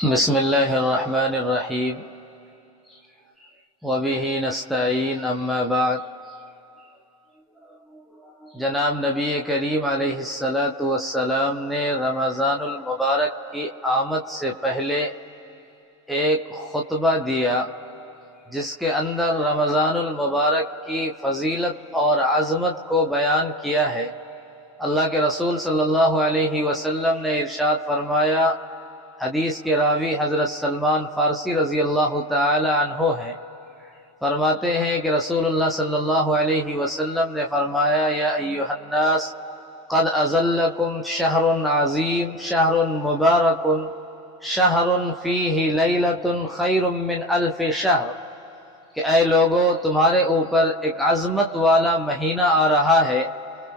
بسم اللہ الرحمن الرحیم وبہ نستعین اما بعد۔ جناب نبی کریم علیہ السلام نے رمضان المبارک کی آمد سے پہلے ایک خطبہ دیا جس کے اندر رمضان المبارک کی فضیلت اور عظمت کو بیان کیا ہے۔ اللہ کے رسول صلی اللہ علیہ وسلم نے ارشاد فرمایا، حدیث کے راوی حضرت سلمان فارسی رضی اللہ تعالی عنہ ہیں، فرماتے ہیں کہ رسول اللہ صلی اللہ علیہ وسلم نے فرمایا، یا ایھا الناس قد اظلکم شہر عظیم شہر مبارک شہر فیہ لیلۃ خیر من الف شہر، کہ اے لوگو تمہارے اوپر ایک عظمت والا مہینہ آ رہا ہے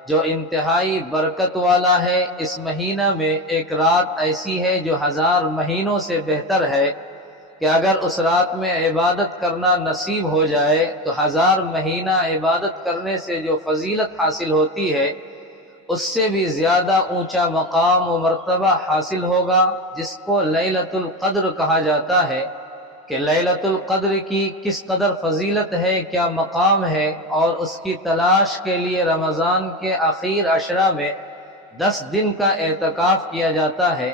جو انتہائی برکت والا ہے۔ اس مہینہ میں ایک رات ایسی ہے جو 1000 مہینوں سے بہتر ہے، کہ اگر اس رات میں عبادت کرنا نصیب ہو جائے تو 1000 مہینہ عبادت کرنے سے جو فضیلت حاصل ہوتی ہے اس سے بھی زیادہ اونچا مقام و مرتبہ حاصل ہوگا، جس کو لیلۃ القدر کہا جاتا ہے۔ کہ لیلۃ القدر کی کس قدر فضیلت ہے، کیا مقام ہے، اور اس کی تلاش کے لیے رمضان کے آخر عشرہ میں 10 دن کا اعتکاف کیا جاتا ہے۔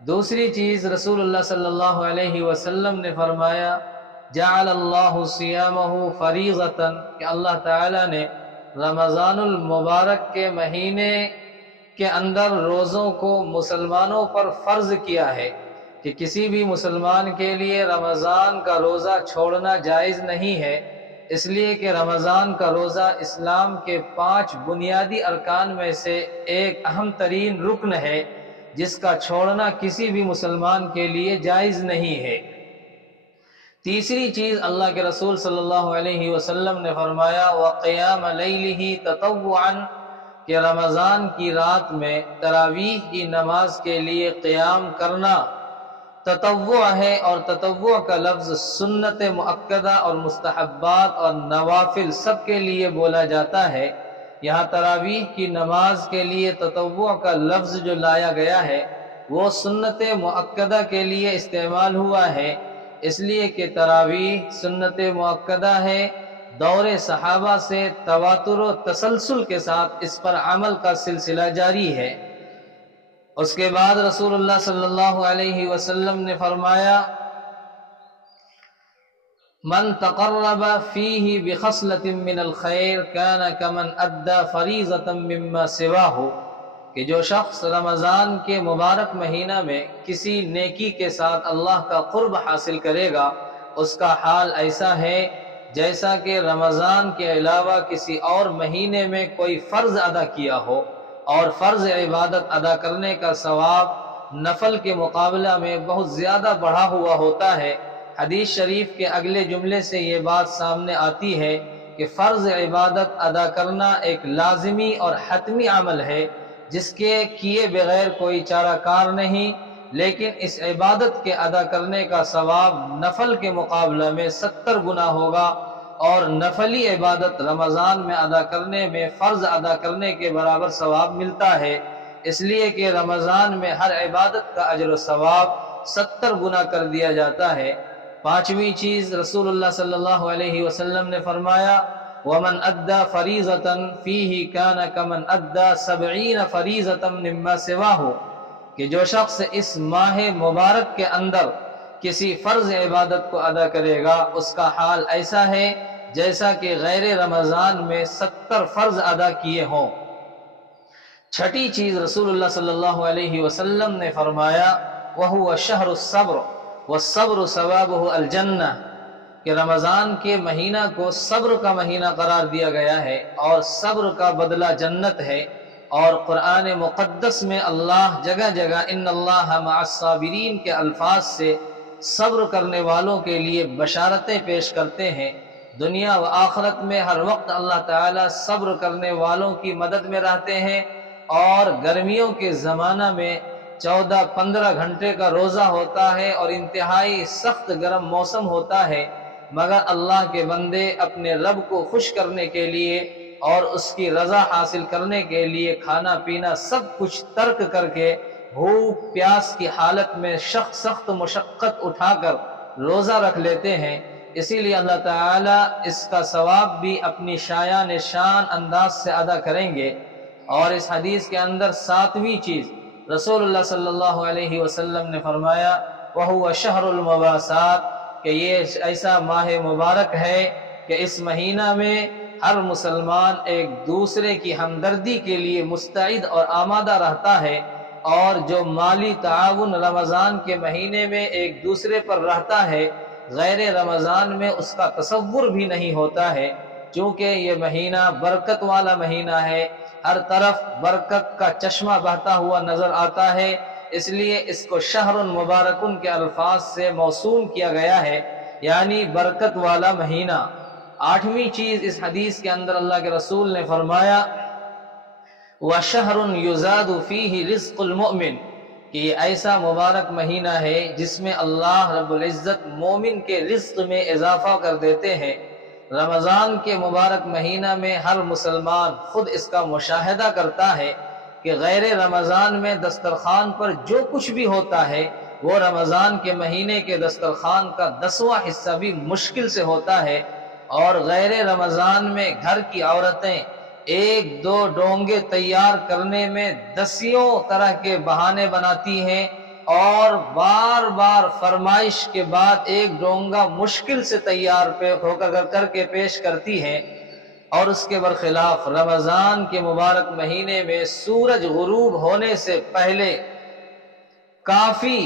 دوسری چیز رسول اللہ صلی اللہ علیہ وسلم نے فرمایا، جعل اللہ صیامہ فریضۃ، کہ اللہ تعالی نے رمضان المبارک کے مہینے کے اندر روزوں کو مسلمانوں پر فرض کیا ہے، کہ کسی بھی مسلمان کے لیے رمضان کا روزہ چھوڑنا جائز نہیں ہے، اس لیے کہ رمضان کا روزہ اسلام کے 5 بنیادی ارکان میں سے ایک اہم ترین رکن ہے، جس کا چھوڑنا کسی بھی مسلمان کے لیے جائز نہیں ہے۔ تیسری چیز اللہ کے رسول صلی اللہ علیہ وسلم نے فرمایا، وَقِيَامَ لَيْلِهِ تَطَوُّعًا، کہ رمضان کی رات میں تراویح کی نماز کے لیے قیام کرنا تطوع ہے، اور تطوع کا لفظ سنت مؤکدہ اور مستحبات اور نوافل سب کے لیے بولا جاتا ہے۔ یہاں تراویح کی نماز کے لیے تطوع کا لفظ جو لایا گیا ہے وہ سنت مؤکدہ کے لیے استعمال ہوا ہے، اس لیے کہ تراویح سنت مؤکدہ ہے، دور صحابہ سے تواتر و تسلسل کے ساتھ اس پر عمل کا سلسلہ جاری ہے۔ اس کے بعد رسول اللہ صلی اللہ علیہ وسلم نے فرمایا، من تقرب فیہ بخصلۃ من الخیر کان کمن ادى فریضۃ مما سواہ، کہ جو شخص رمضان کے مبارک مہینہ میں کسی نیکی کے ساتھ اللہ کا قرب حاصل کرے گا، اس کا حال ایسا ہے جیسا کہ رمضان کے علاوہ کسی اور مہینے میں کوئی فرض ادا کیا ہو، اور فرض عبادت ادا کرنے کا ثواب نفل کے مقابلہ میں بہت زیادہ بڑھا ہوا ہوتا ہے۔ حدیث شریف کے اگلے جملے سے یہ بات سامنے آتی ہے کہ فرض عبادت ادا کرنا ایک لازمی اور حتمی عمل ہے، جس کے کیے بغیر کوئی چارہ کار نہیں، لیکن اس عبادت کے ادا کرنے کا ثواب نفل کے مقابلہ میں 70 گنا ہوگا، اور نفلی عبادت رمضان میں ادا کرنے میں فرض ادا کرنے کے برابر ثواب ملتا ہے، اس لیے کہ رمضان میں ہر عبادت کا اجر و ثواب 70 گنا کر دیا جاتا ہے۔ پانچویں چیز رسول اللہ صلی اللہ علیہ وسلم نے فرمایا، وَمَنْ أَدَّى فَرِيضَةً فِيهِ كَانَ كَمَنْ أَدَّى 70 فَرِيضَةً مِمَّا سِوَاهُ، کہ جو شخص اس ماہ مبارک کے اندر کسی فرض عبادت کو ادا کرے گا، اس کا حال ایسا ہے جیسا کہ غیر رمضان میں 70 فرض ادا کیے ہوں۔ چھٹی چیز رسول اللہ صلی اللہ علیہ وسلم نے فرمایا، وَهُوَ شَهْرُ الصَّبْرِ وَالصَّبْرُ ثَوَابُهُ الْجَنَّةِ، کہ رمضان کے مہینہ کو صبر کا مہینہ قرار دیا گیا ہے، اور صبر کا بدلہ جنت ہے۔ اور قرآن مقدس میں اللہ جگہ جگہ ان اللہ مع الصابرین کے الفاظ سے صبر کرنے والوں کے لیے بشارتیں پیش کرتے ہیں۔ دنیا و آخرت میں ہر وقت اللہ تعالیٰ صبر کرنے والوں کی مدد میں رہتے ہیں، اور گرمیوں کے زمانہ میں 14-15 گھنٹے کا روزہ ہوتا ہے اور انتہائی سخت گرم موسم ہوتا ہے، مگر اللہ کے بندے اپنے رب کو خوش کرنے کے لیے اور اس کی رضا حاصل کرنے کے لیے کھانا پینا سب کچھ ترک کر کے بھوک پیاس کی حالت میں سخت مشقت اٹھا کر روزہ رکھ لیتے ہیں، اسی لیے اللہ تعالیٰ اس کا ثواب بھی اپنی شایان شان انداز سے ادا کریں گے۔ اور اس حدیث کے اندر ساتویں چیز رسول اللہ صلی اللہ علیہ وسلم نے فرمایا وَهُوَ شَهْرُ الْمُوَاسَاةِ کہ یہ ایسا ماہ مبارک ہے کہ اس مہینہ میں ہر مسلمان ایک دوسرے کی ہمدردی کے لیے مستعد اور آمادہ رہتا ہے، اور جو مالی تعاون رمضان کے مہینے میں ایک دوسرے پر رہتا ہے، غیر رمضان میں اس کا تصور بھی نہیں ہوتا ہے، چونکہ یہ مہینہ برکت والا مہینہ ہے، ہر طرف برکت کا چشمہ بہتا ہوا نظر آتا ہے، اس لیے اس کو شہر مبارکن کے الفاظ سے موسوم کیا گیا ہے، یعنی برکت والا مہینہ۔ آٹھویں چیز اس حدیث کے اندر اللہ کے رسول نے فرمایا وَشَهْرٌ يُزَادُ فِيهِ رِزْقُ الْمُؤْمِنِ کہ یہ ایسا مبارک مہینہ ہے جس میں اللہ رب العزت مومن کے رزق میں اضافہ کر دیتے ہیں۔ رمضان کے مبارک مہینہ میں ہر مسلمان خود اس کا مشاہدہ کرتا ہے کہ غیر رمضان میں دسترخوان پر جو کچھ بھی ہوتا ہے وہ رمضان کے مہینے کے دسترخوان کا 10واں حصہ بھی مشکل سے ہوتا ہے، اور غیر رمضان میں گھر کی عورتیں ایک دو ڈونگے تیار کرنے میں دسیوں طرح کے بہانے بناتی ہیں، اور بار بار فرمائش کے بعد ایک ڈونگا مشکل سے تیار کر کے پیش کرتی ہیں۔ اور اس کے برخلاف رمضان کے مبارک مہینے میں سورج غروب ہونے سے پہلے کافی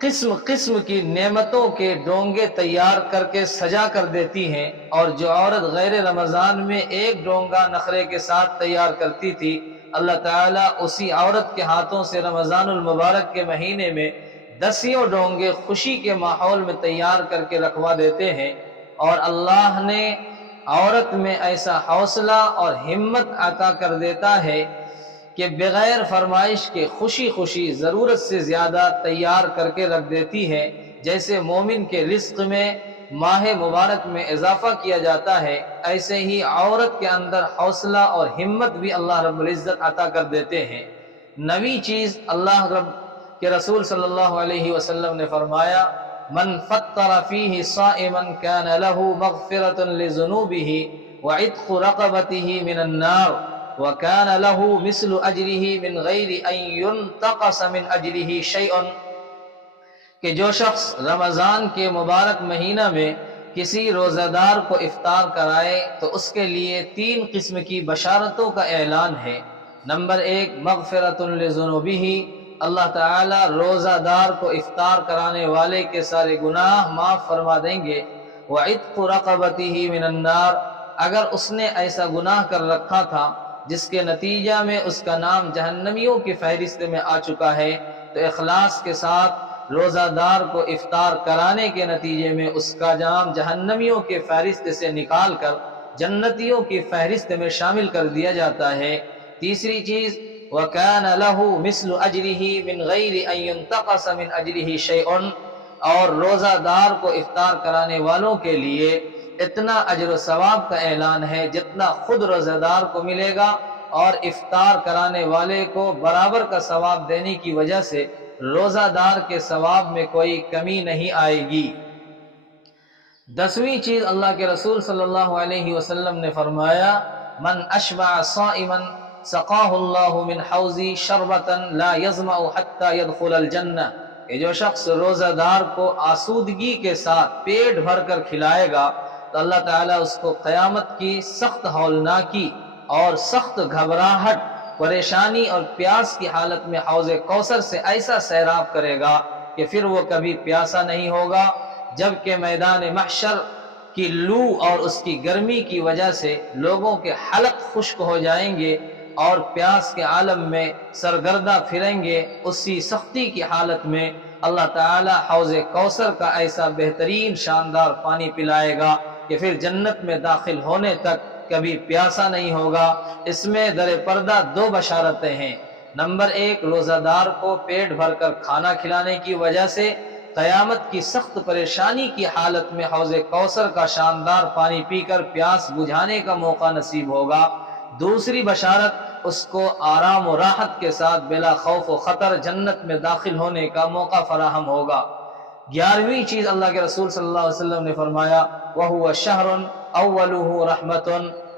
قسم کی نعمتوں کے ڈونگے تیار کر کے سجا کر دیتی ہیں، اور جو عورت غیر رمضان میں ایک ڈونگا نخرے کے ساتھ تیار کرتی تھی، اللہ تعالیٰ اسی عورت کے ہاتھوں سے رمضان المبارک کے مہینے میں دسیوں ڈونگے خوشی کے ماحول میں تیار کر کے رکھوا دیتے ہیں۔ اور اللہ نے عورت میں ایسا حوصلہ اور ہمت عطا کر دیتا ہے کہ بغیر فرمائش کے خوشی ضرورت سے زیادہ تیار کر کے رکھ دیتی ہے۔ جیسے مومن کے رزق میں ماہ مبارک میں اضافہ کیا جاتا ہے، ایسے ہی عورت کے اندر حوصلہ اور ہمت بھی اللہ رب العزت عطا کر دیتے ہیں۔ نویں چیز اللہ رب کے رسول صلی اللہ علیہ وسلم نے فرمایا من فطر فیہ صائما کان لہ مغفرۃ لذنوبہ وعتق رقبتہ من النار وَكَانَ لَهُ مِثْلُ أَجْرِهِ مِنْ غَيْرِ أَنْ يُنْتَقَصَ مِنْ أَجْرِهِ شَيْءٌ کہ جو شخص رمضان کے مبارک مہینہ میں کسی روزہ دار کو افطار کرائے تو اس کے لیے 3 قسم کی بشارتوں کا اعلان ہے۔ نمبر 1 مغفرۃ لذنوبہ اللہ تعالی روزہ دار کو افطار کرانے والے کے سارے گناہ معاف فرما دیں گے۔ وَعِتْقُ رَقَبَتِهِ مِنَ النَّارِ اگر اس نے ایسا گناہ کر رکھا تھا جس کے نتیجہ میں اس کا نام جہنمیوں کی فہرست میں آ چکا ہے، تو اخلاص کے ساتھ روزہ دار کو افطار کرانے کے نتیجے میں اس کا نام جہنمیوں کے فہرست سے نکال کر جنتیوں کی فہرست میں شامل کر دیا جاتا ہے۔ تیسری چیز وَكَانَ لَهُ مِثْلُ أَجْرِهِ مِنْ غَيْرِ أَنْ يُنْتَقَصَ مِنْ أَجْرِهِ شَيْءٌ اور روزہ دار کو افطار کرانے والوں کے لیے اتنا اجر و ثواب کا اعلان ہے جتنا خود روزہ دار کو ملے گا، اور افطار کرانے والے کو برابر کا ثواب دینے کی وجہ سے روزہ دار کے ثواب میں کوئی کمی نہیں آئے گی۔ 10ویں چیز اللہ کے رسول صلی اللہ علیہ وسلم نے فرمایا من اشبع صائما سقاہ اللہ من حوضی شربتا لا یظمأ حتی یدخل الجنہ کہ جو شخص روزہ دار کو آسودگی کے ساتھ پیٹ بھر کر کھلائے گا تو اللہ تعالیٰ اس کو قیامت کی سخت ہولناکی اور سخت گھبراہٹ، پریشانی اور پیاس کی حالت میں حوض کوثر سے ایسا سیراب کرے گا کہ پھر وہ کبھی پیاسا نہیں ہوگا، جبکہ میدان محشر کی لو اور اس کی گرمی کی وجہ سے لوگوں کے حلق خشک ہو جائیں گے اور پیاس کے عالم میں سرگردہ پھریں گے۔ اسی سختی کی حالت میں اللہ تعالیٰ حوض کوثر کا ایسا بہترین شاندار پانی پلائے گا کہ پھر جنت میں داخل ہونے تک کبھی پیاسا نہیں ہوگا۔ اس میں در پردہ 2 بشارتیں ہیں۔ نمبر 1 روزہ دار کو پیٹ بھر کر کھانا کھلانے کی وجہ سے قیامت کی سخت پریشانی کی حالت میں حوض کوثر کا شاندار پانی پی کر پیاس بجھانے کا موقع نصیب ہوگا۔ دوسری بشارت اس کو آرام و راحت کے ساتھ بلا خوف و خطر جنت میں داخل ہونے کا موقع فراہم ہوگا۔ 11ویں چیز اللہ کے رسول صلی اللہ علیہ وسلم نے فرمایا وَهُوَ شَهْرٌ أَوَّلُهُ رَحْمَةٌ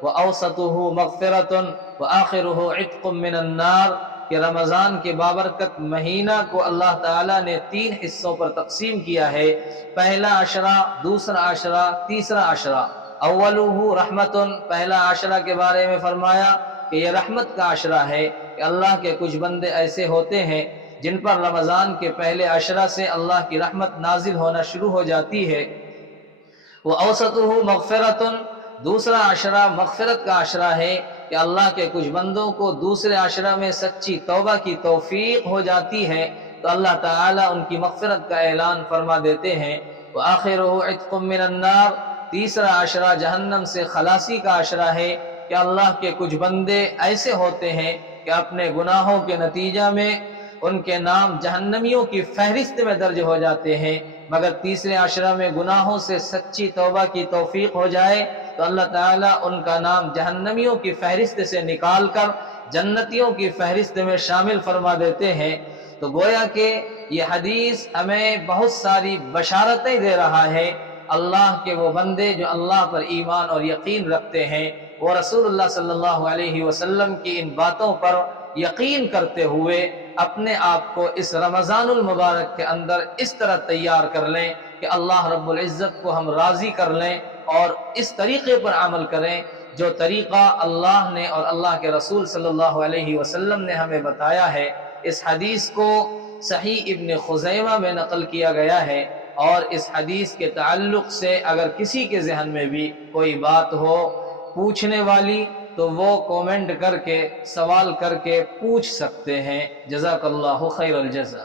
وَأَوْسَطُهُ مَغْفِرَةٌ وَآخِرُهُ عِتْقٌ مِّنَ النَّارِ، کہ رمضان کے بابرکت مہینہ کو اللہ تعالیٰ نے 3 حصوں پر تقسیم کیا ہے، پہلا عشرہ، دوسرا عشرہ، تیسرا عشرہ۔ اولہ رحمتن، پہلا عشرہ کے بارے میں فرمایا کہ یہ رحمت کا عشرہ ہے، کہ اللہ کے کچھ بندے ایسے ہوتے ہیں جن پر رمضان کے پہلے عشرہ سے اللہ کی رحمت نازل ہونا شروع ہو جاتی ہے۔ وَأَوْسَطُهُ مَغْفِرَةٌ، دوسرا عشرہ مغفرت کا عشرہ ہے کہ اللہ کے کچھ بندوں کو دوسرے عشرہ میں سچی توبہ کی توفیق ہو جاتی ہے تو اللہ تعالیٰ ان کی مغفرت کا اعلان فرما دیتے ہیں۔ وَآخِرُهُ عِتْقٌ مِّنَ النَّارِ، تیسرا عشرہ جہنم سے خلاصی کا عشرہ ہے کہ اللہ کے کچھ بندے ایسے ہوتے ہیں کہ اپنے گناہوں کے نتیجہ میں ان کے نام جہنمیوں کی فہرست میں درج ہو جاتے ہیں، مگر تیسرے عشرہ میں گناہوں سے سچی توبہ کی توفیق ہو جائے تو اللہ تعالیٰ ان کا نام جہنمیوں کی فہرست سے نکال کر جنتیوں کی فہرست میں شامل فرما دیتے ہیں۔ تو گویا کہ یہ حدیث ہمیں بہت ساری بشارتیں دے رہا ہے۔ اللہ کے وہ بندے جو اللہ پر ایمان اور یقین رکھتے ہیں، وہ رسول اللہ صلی اللہ علیہ وسلم کی ان باتوں پر یقین کرتے ہوئے اپنے آپ کو اس رمضان المبارک کے اندر اس طرح تیار کر لیں کہ اللہ رب العزت کو ہم راضی کر لیں اور اس طریقے پر عمل کریں جو طریقہ اللہ نے اور اللہ کے رسول صلی اللہ علیہ وسلم نے ہمیں بتایا ہے۔ اس حدیث کو صحیح ابن خزیمہ میں نقل کیا گیا ہے، اور اس حدیث کے تعلق سے اگر کسی کے ذہن میں بھی کوئی بات ہو پوچھنے والی تو وہ کومنٹ کر کے سوال کر کے پوچھ سکتے ہیں۔ جزاک اللہ خیر الجزا۔